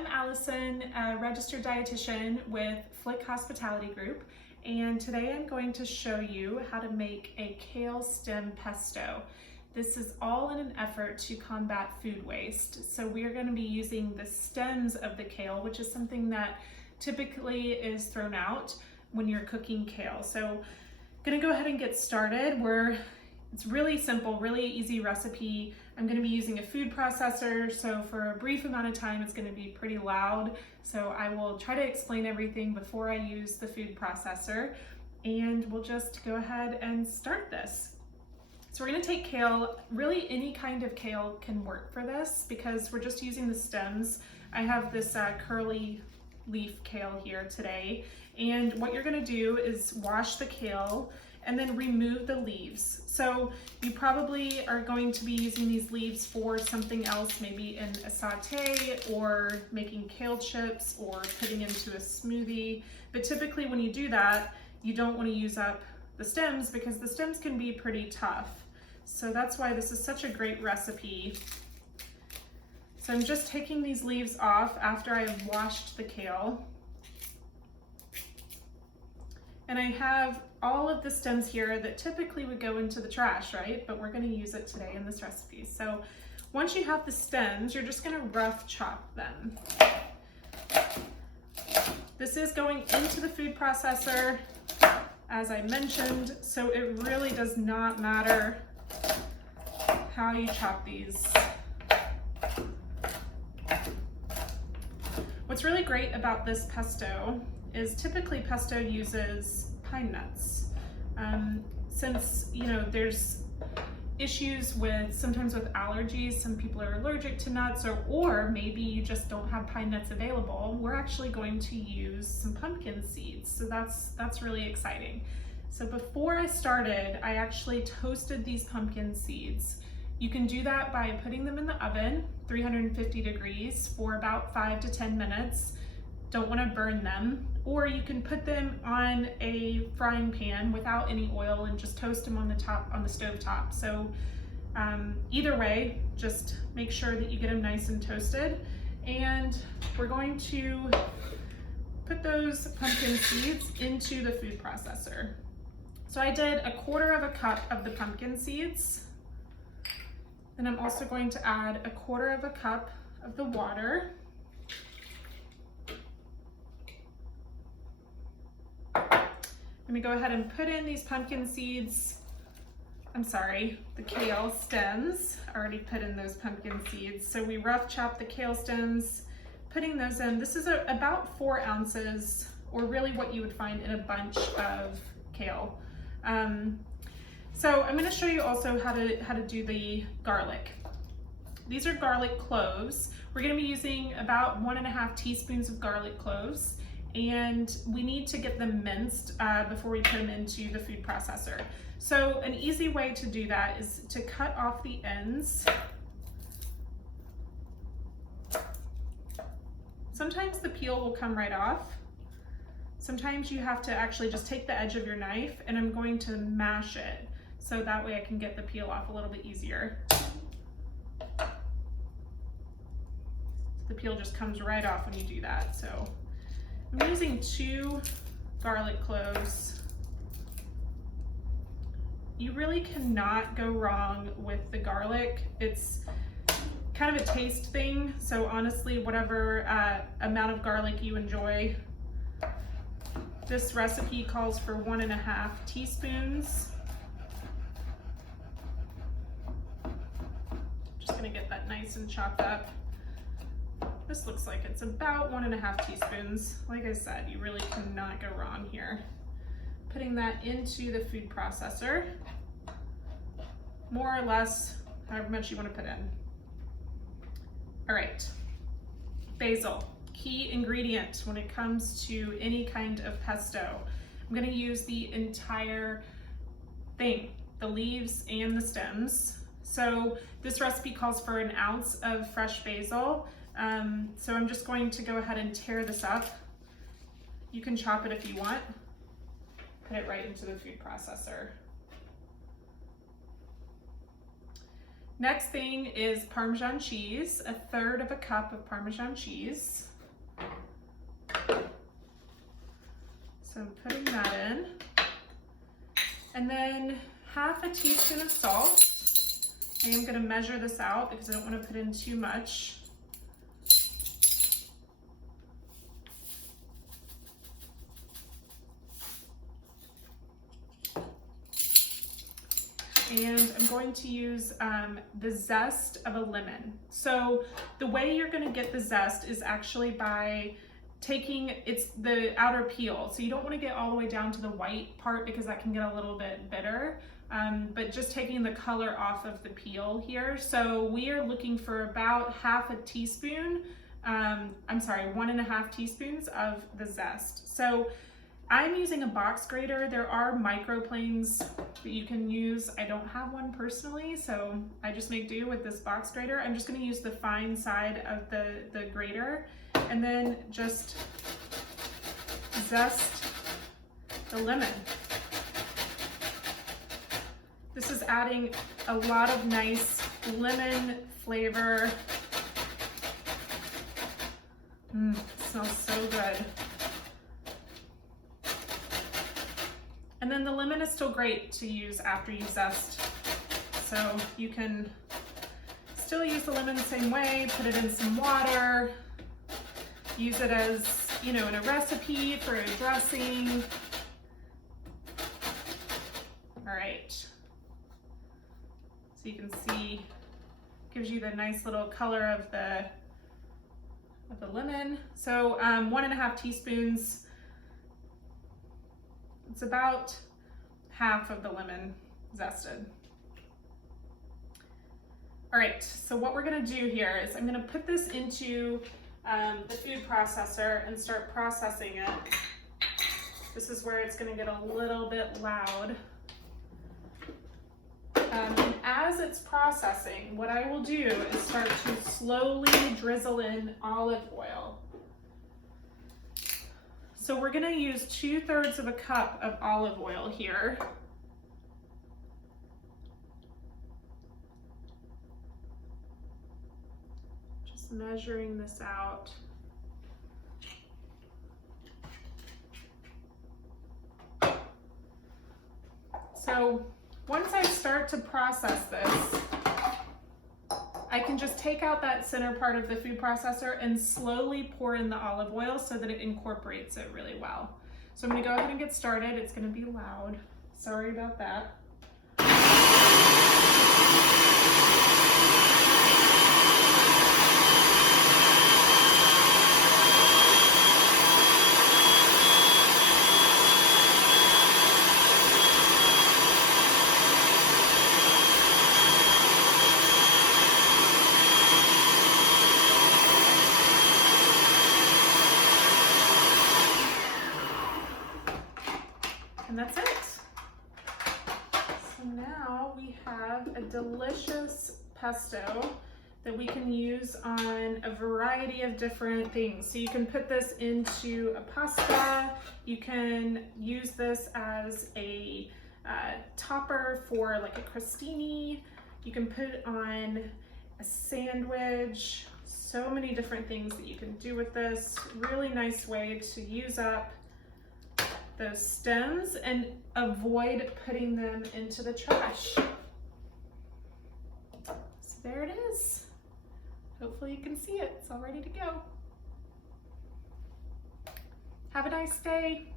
I'm Allison, a registered dietitian with FLIK Hospitality Group, and today I'm going to show you how to make a kale stem pesto. This is all in an effort to combat food waste. So we are going to be using the stems of the kale, which is something that typically is thrown out when you're cooking kale. So I'm going to go ahead and get started. It's really simple, really easy recipe. I'm going to be using a food processor, so for a brief amount of time it's going to be pretty loud. So I will try to explain everything before I use the food processor, and we'll just go ahead and start this. So we're going to take kale. Really any kind of kale can work for this because we're just using the stems. I have this curly leaf kale here today, and what you're going to do is wash the kale and then remove the leaves. So you probably are going to be using these leaves for something else, maybe in a saute or making kale chips or putting into a smoothie. But typically when you do that, you don't want to use up the stems because the stems can be pretty tough. So that's why this is such a great recipe. So I'm just taking these leaves off after I've washed the kale. And I have all of the stems here that typically would go into the trash, right? But we're going to use it today in this recipe. So once you have the stems, you're just going to rough chop them. This is going into the food processor, as I mentioned, so it really does not matter how you chop these. What's really great about this pesto is typically pesto uses pine nuts. Since there's issues sometimes with allergies, some people are allergic to nuts, or maybe you just don't have pine nuts available, we're actually going to use some pumpkin seeds. So that's really exciting. So before I started, I actually toasted these pumpkin seeds. You can do that by putting them in the oven, 350 degrees for about 5 to 10 minutes. Don't want to burn them, or you can put them on a frying pan without any oil and just toast them on the stove top. So either way, just make sure that you get them nice and toasted. And we're going to put those pumpkin seeds into the food processor. So I did 1/4 cup of the pumpkin seeds. And I'm also going to add 1/4 cup of the water. I'm gonna go ahead and put in these pumpkin seeds. The kale stems. I already put in those pumpkin seeds. So we rough chop the kale stems, putting those in. This is about 4 ounces, or really what you would find in a bunch of kale. So I'm gonna show you also how to do the garlic. These are garlic cloves. We're gonna be using about 1.5 teaspoons of garlic cloves. And we need to get them minced before we put them into the food processor. So an easy way to do that is to cut off the ends. Sometimes the peel will come right off. Sometimes you have to actually just take the edge of your knife, and I'm going to mash it so that way I can get the peel off a little bit easier. The peel just comes right off when you do that. So I'm using 2 garlic cloves. You really cannot go wrong with the garlic. It's kind of a taste thing, so honestly, whatever amount of garlic you enjoy. This recipe calls for 1.5 teaspoons. Just gonna get that nice and chopped up. This looks like it's about 1.5 teaspoons. Like I said, you really cannot go wrong here. Putting that into the food processor, more or less however much you want to put in. All right, basil, key ingredient when it comes to any kind of pesto. I'm going to use the entire thing, the leaves and the stems. So this recipe calls for 1 ounce of fresh basil. So I'm just going to go ahead and tear this up. You can chop it if you want. Put it right into the food processor. Next thing is Parmesan cheese, 1/3 cup of Parmesan cheese. So I'm putting that in. And then half a teaspoon of salt. I am going to measure this out because I don't want to put in too much. And I'm going to use the zest of a lemon. So the way you're going to get the zest is actually by taking the outer peel. So you don't want to get all the way down to the white part because that can get a little bit bitter, but just taking the color off of the peel here. So we are looking for about half a teaspoon, I'm sorry, 1.5 teaspoons of the zest. So I'm using a box grater. There are microplanes that you can use. I don't have one personally, so I just make do with this box grater. I'm just gonna use the fine side of the grater and then just zest the lemon. This is adding a lot of nice lemon flavor. It smells so good. And then the lemon is still great to use after you zest. So you can still use the lemon the same way, put it in some water, use it as, you know, in a recipe for a dressing. All right. So you can see, gives you the nice little color of the lemon. So 1.5 teaspoons. It's about half of the lemon zested. All right, so what we're gonna do here is I'm gonna put this into the food processor and start processing it. This is where it's gonna get a little bit loud. And as it's processing, what I will do is start to slowly drizzle in olive oil. So we're gonna use 2/3 of a cup of olive oil here. Just measuring this out. So once I start to process this, I can just take out that center part of the food processor and slowly pour in the olive oil so that it incorporates it really well. So I'm gonna go ahead and get started. It's gonna be loud. Sorry about that. And that's it. So now we have a delicious pesto that we can use on a variety of different things. So you can put this into a pasta. You can use this as a topper for like a crostini. You can put it on a sandwich. So many different things that you can do with this. Really nice way to use up those stems and avoid putting them into the trash. So there it is. Hopefully you can see it. It's all ready to go. Have a nice day.